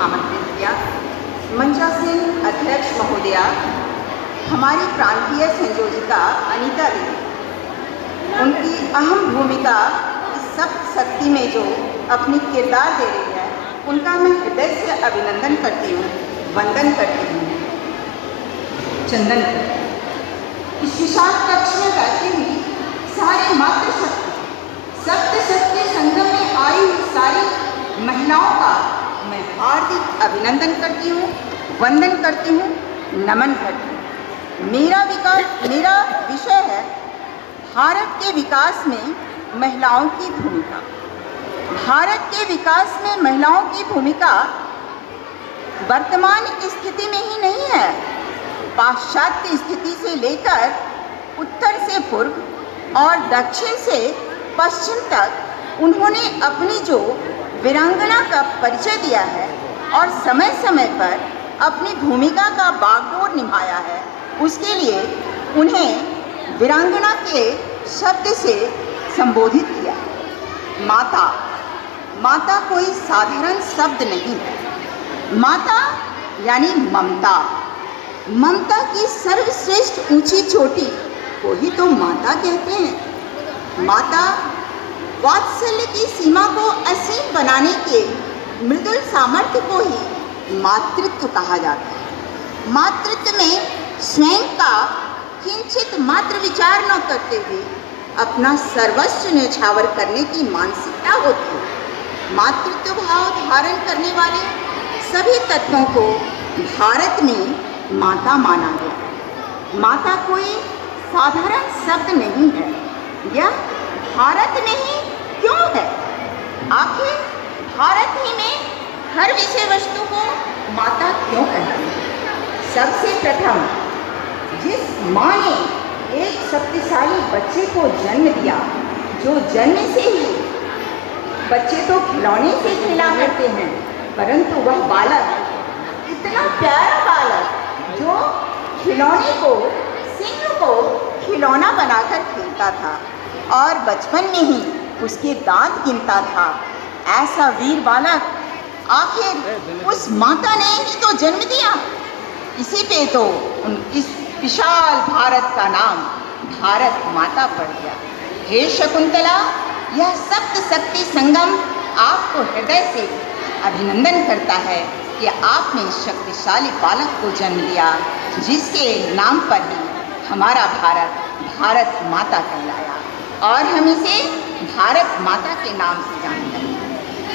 आमंत्रित किया। मंचासीन अध्यक्ष महोदया, हमारी प्रांतीय संयोजिका अनीता देवी, उनकी अहम भूमिका इस सप्त शक्ति में जो अपनी किरदार दे रही है, उनका मैं हृदय से अभिनंदन करती हूँ, वंदन करती हूँ, चंदन करती हूँ। इस विशाल कक्ष में बैठी हुई सारी मातृशक्ति सप्त शक्ति संगम में आई हुई सारी महिलाओं का मैं हार्दिक अभिनंदन करती हूँ, वंदन करती हूँ, नमन करती हूँ। मेरा विषय है भारत के विकास में महिलाओं की भूमिका। भारत के विकास में महिलाओं की भूमिका वर्तमान स्थिति में ही नहीं है, पाश्चात्य स्थिति से लेकर उत्तर से पूर्व और दक्षिण से पश्चिम तक उन्होंने अपनी जो वीरांगना का परिचय दिया है और समय समय पर अपनी भूमिका का बागडोर निभाया है, उसके लिए उन्हें वीरांगना के शब्द से संबोधित किया। माता, माता कोई साधारण शब्द नहीं है। माता यानी ममता, ममता की सर्वश्रेष्ठ ऊंची चोटी को ही तो माता कहते हैं। माता वात्सल्य की सीमा को असीम बनाने के मृदुल सामर्थ्य को ही मातृत्व कहा जाता है। मातृत्व में स्वयं का किंचित मात्र विचार न करते हुए अपना सर्वस्व न्यौछावर करने की मानसिकता होती है। मातृत्व भाव धारण करने वाले सभी तत्वों को भारत में माता माना गया। माता कोई साधारण शब्द नहीं है। यह भारत में ही क्यों है? आखिर भारत ही में हर विषय वस्तु को माता क्यों कहते हैं? सबसे प्रथम जिस माँ ने एक शक्तिशाली बच्चे को जन्म दिया, जो जन्म से ही बच्चे तो खिलौने से खेला करते हैं, परंतु वह बालक इतना प्यारा बालक जो खिलौने को, सिंह को खिलौना बनाकर खेलता था और बचपन में ही उसके दांत गिनता था, ऐसा वीर बालक आखिर उस माता ने ही तो जन्म दिया। इसी पे तो इस विशाल भारत का नाम भारत माता पड़ गया। हे शकुंतला, यह सप्त शक्ति संगम आपको हृदय से अभिनंदन करता है कि आपने शक्तिशाली बालक को जन्म दिया, जिसके नाम पर ही हमारा भारत भारत माता कहलाया और हम इसे भारत माता के नाम से जानते हैं।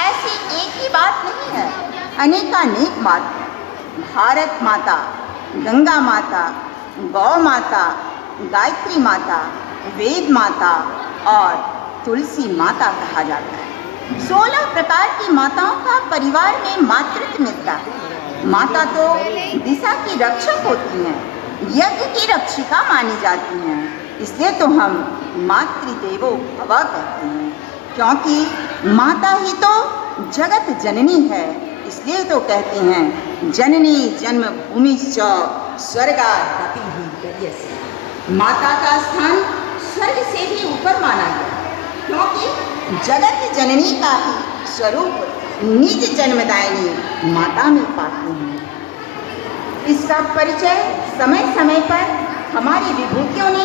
ऐसी एक ही बात नहीं है, अनेकानेक बात है। भारत माता, गंगा माता, गौ माता, गायत्री माता, वेद माता और तुलसी माता कहा जाता है। 16 प्रकार की माताओं का परिवार में मातृत्व मिलता है। माता तो दिशा की रक्षक होती हैं, यज्ञ की रक्षिका मानी जाती हैं, इसलिए तो हम मातृदेवो भव कहते हैं, क्योंकि माता ही तो जगत जननी है। इसलिए तो कहते हैं जननी जन्मभूमि च स्वर्गादपि गरीयसी। माता का स्थान स्वर्ग से भी ऊपर माना गया, क्योंकि जगत जननी का ही स्वरूप निज जन्मदायिनी माता में पाते हैं। इसका परिचय समय समय पर हमारी विभूतियों ने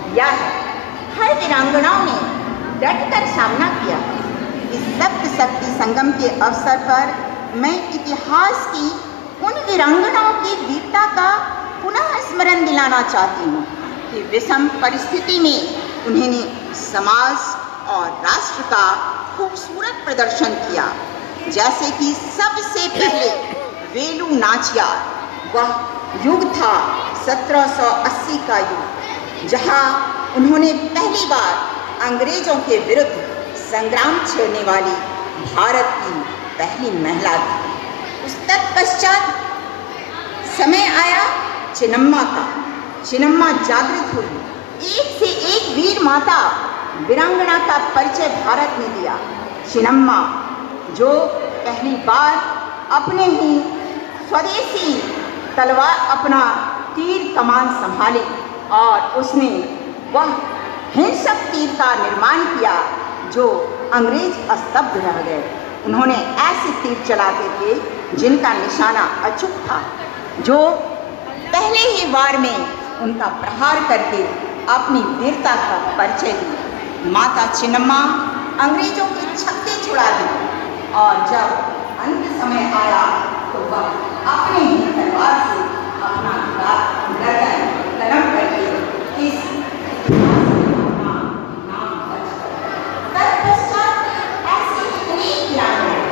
दिया है। हर वीरांगनाओं ने डटकर सामना किया। इस सप्त शक्ति संगम के अवसर पर मैं इतिहास की उन वीरांगनाओं की वीरता का पुनः स्मरण दिलाना चाहती हूँ कि विषम परिस्थिति में उन्होंने समाज और राष्ट्र का खूबसूरत प्रदर्शन किया। जैसे कि सबसे पहले वेलू नाचियार, वह युग था 1780 का युग, जहाँ उन्होंने पहली बार अंग्रेजों के विरुद्ध संग्राम छेड़ने वाली भारत की पहली महिला थी। उस तत्पश्चात समय आया चिन्नम्मा का। चिन्नम्मा जागृत हुई। एक से एक वीर माता वीरांगना का परिचय भारत ने दिया। चिन्नम्मा जो पहली बार अपने ही स्वदेशी तलवार, अपना तीर कमान संभाली और उसने वह हिंसक तीर का निर्माण किया जो अंग्रेज स्तब्ध रह गए। उन्होंने ऐसे तीर चलाते थे जिनका निशाना अचूक था, जो पहले ही वार में उनका प्रहार करके अपनी वीरता का परिचय दी। माता चिन्नम्मा अंग्रेजों के छक्के छुड़ा दी और जब अंत समय आया तो वह अपने ही तलवार से अपना गर्दन कलम करके इस तत्पश्चात ऐसी इतनी वीरांगनाएं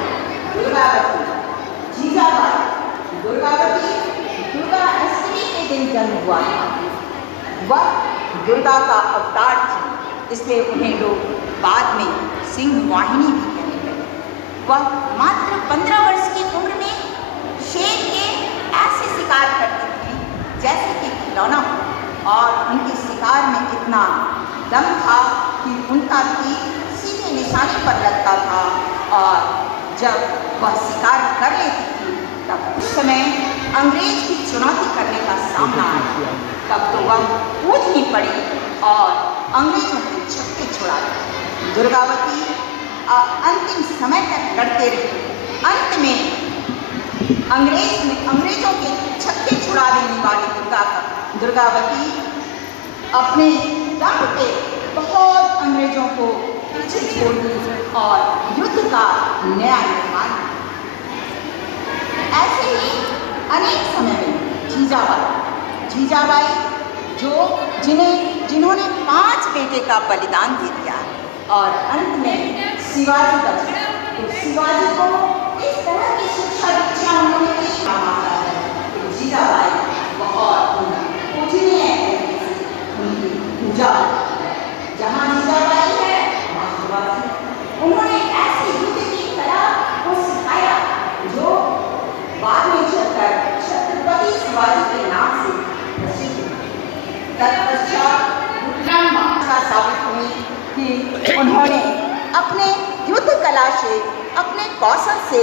दुर्गावती, जीजाबाई, दुर्गा अष्टमी के दिन जन्म हुआ था। वह दुर्गा का अवतार थी, इसलिए उन्हें लोग बाद में सिंह वाहिनी भी कहने लगे। वह मात्र 15 वर्ष की उम्र में शेर के ऐसे शिकार करती थी जैसे कि खिलौना हो, और उनके शिकार में इतना दम था कि उनका तीर सीधे निशाने पर लगता था, और जब वह शिकार कर लेती थी तब उस समय अंग्रेज की चुनौती करने का सामना आया, तब तो वह कूद ही पड़ी और अंग्रेजों के छक्के छुड़ा दी। दुर्गावती अंतिम समय तक लड़ते रही। अंत में अंग्रेजों के छक्के छुड़ा देने वाली दुर्गावती अपने दम पे बहुत अंग्रेजों को पीछे छोड़ दी और युद्ध का नया निर्माण। ऐसे ही अनेक समय में जीजाबाई जिन्होंने 5 बेटे का बलिदान दे दिया, और अंत में शिवाजी बचे। तो शिवाजी को इस तरह की शिक्षा दीक्षा उन्होंने दी कि जीजाबाई बहुत पूजनीय तरीके से उनकी पूजा। जहाँ जीजाबाई है वहाँ शिवाजी। उन्होंने ऐसे युद्ध की कला को सिखाया जो बाद में चलकर छत्रपति शिवाजी के नाम से प्रसिद्ध हुई। तत्पश्चात रुद्राम्मा साबित हुई कि उन्होंने अपने युद्ध कला से, अपने कौशल से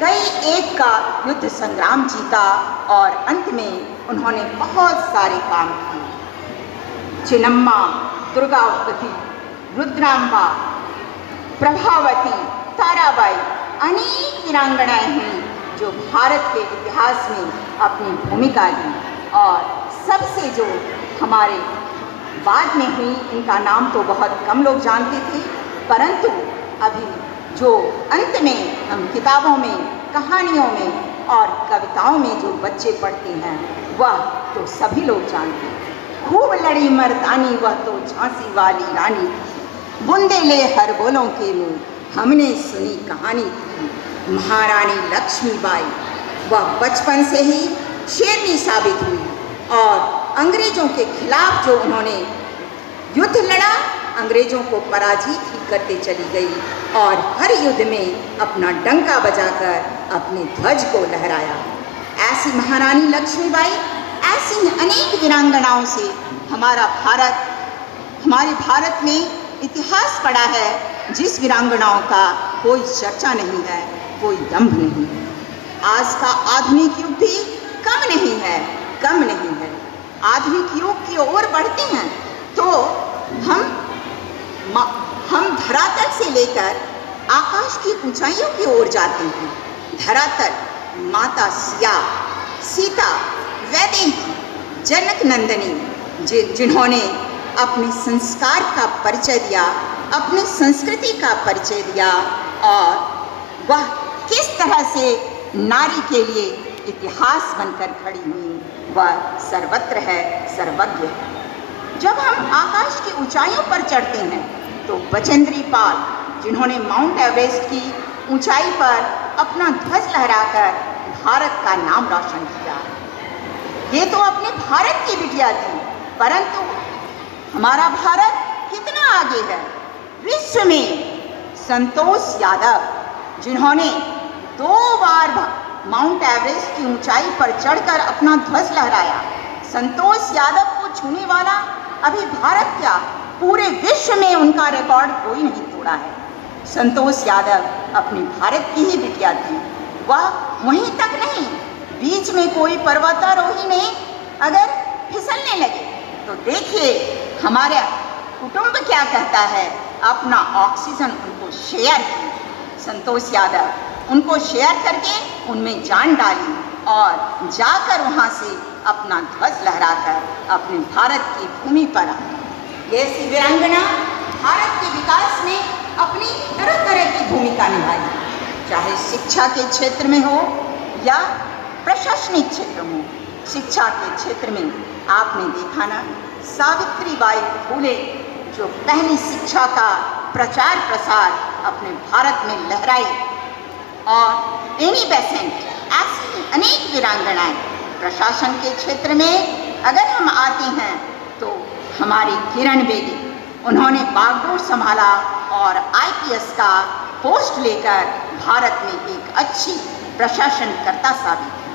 कई एक का युद्ध संग्राम जीता, और अंत में उन्होंने बहुत सारे काम किए। चिन्नम्मा, दुर्गावती, रुद्राम्बा, प्रभावती, ताराबाई अनेक वीरांगनाएं हैं जो भारत के इतिहास में अपनी भूमिका ली, और सबसे जो हमारे बाद में हुई, इनका नाम तो बहुत कम लोग जानते थे, परंतु अभी जो अंत में हम किताबों में, कहानियों में और कविताओं में जो बच्चे पढ़ते हैं वह तो सभी लोग जानते हैं। खूब लड़ी मर्दानी वह तो झांसी वाली रानी थी, बुंदेले हर बोलों के मुँह हमने सुनी कहानी थी। महारानी लक्ष्मीबाई, वह बचपन से ही शेरनी साबित हुई, और अंग्रेजों के खिलाफ जो उन्होंने युद्ध लड़ा, अंग्रेजों को पराजित ही करते चली गई, और हर युद्ध में अपना डंका बजाकर अपने ध्वज को लहराया। ऐसी महारानी लक्ष्मीबाई, ऐसी अनेक वीरांगनाओं से हमारे भारत में इतिहास पड़ा है, जिस वीरांगनाओं का कोई चर्चा नहीं है, कोई दंभ नहीं है। आज का आधुनिक युग भी कम नहीं है। आधुनिक युग की ओर बढ़ते हैं तो हम धरातल से लेकर आकाश की ऊंचाइयों की ओर जाते हैं। धरातल माता सीता, वैदेही, जनक नंदिनी, जिन्होंने अपने संस्कार का परिचय दिया, अपनी संस्कृति का परिचय दिया, और वह किस तरह से नारी के लिए इतिहास बनकर खड़ी हुई, वह सर्वत्र है, सर्वज्ञ है। जब हम आकाश की ऊंचाइयों पर चढ़ते हैं तो बचेंद्री पाल, जिन्होंने माउंट एवरेस्ट की ऊंचाई पर अपना ध्वज लहराकर भारत का नाम रोशन किया, ये तो अपने भारत की बिटिया थी, परंतु हमारा भारत कितना आगे है विश्व में। संतोष यादव, जिन्होंने 2 बार माउंट एवरेस्ट की ऊंचाई पर चढ़कर अपना ध्वज लहराया, संतोष यादव को छूने वाला अभी भारत क्या, पूरे विश्व में उनका रिकॉर्ड कोई नहीं तोड़ा है। संतोष यादव अपने भारत की ही बिटिया थी। वह वहीं तक नहीं, बीच में कोई पर्वतारोही ने अगर फिसलने लगे तो देखिए हमारा कुटुंब क्या कहता है, अपना ऑक्सीजन उनको शेयर की। संतोष यादव उनको शेयर करके उनमें जान डाली और जाकर वहाँ से अपना ध्वज लहराकर अपने भारत की भूमि पर आई। ये ऐसी वीरांगना भारत के विकास में अपनी तरह तरह की भूमिका निभाई, चाहे शिक्षा के क्षेत्र में हो या प्रशासनिक क्षेत्र हो। शिक्षा के क्षेत्र में आपने देखा ना, सावित्रीबाई फूले जो पहली शिक्षा का प्रचार प्रसार अपने भारत में लहराई, और एनी बेसेंट, ऐसी अनेक वीरांगनाएं। प्रशासन के क्षेत्र में अगर हम आते हैं तो हमारी किरण बेदी, उन्होंने बागडोर संभाला और IPS का पोस्ट लेकर भारत में एक अच्छी प्रशासनकर्ता साबित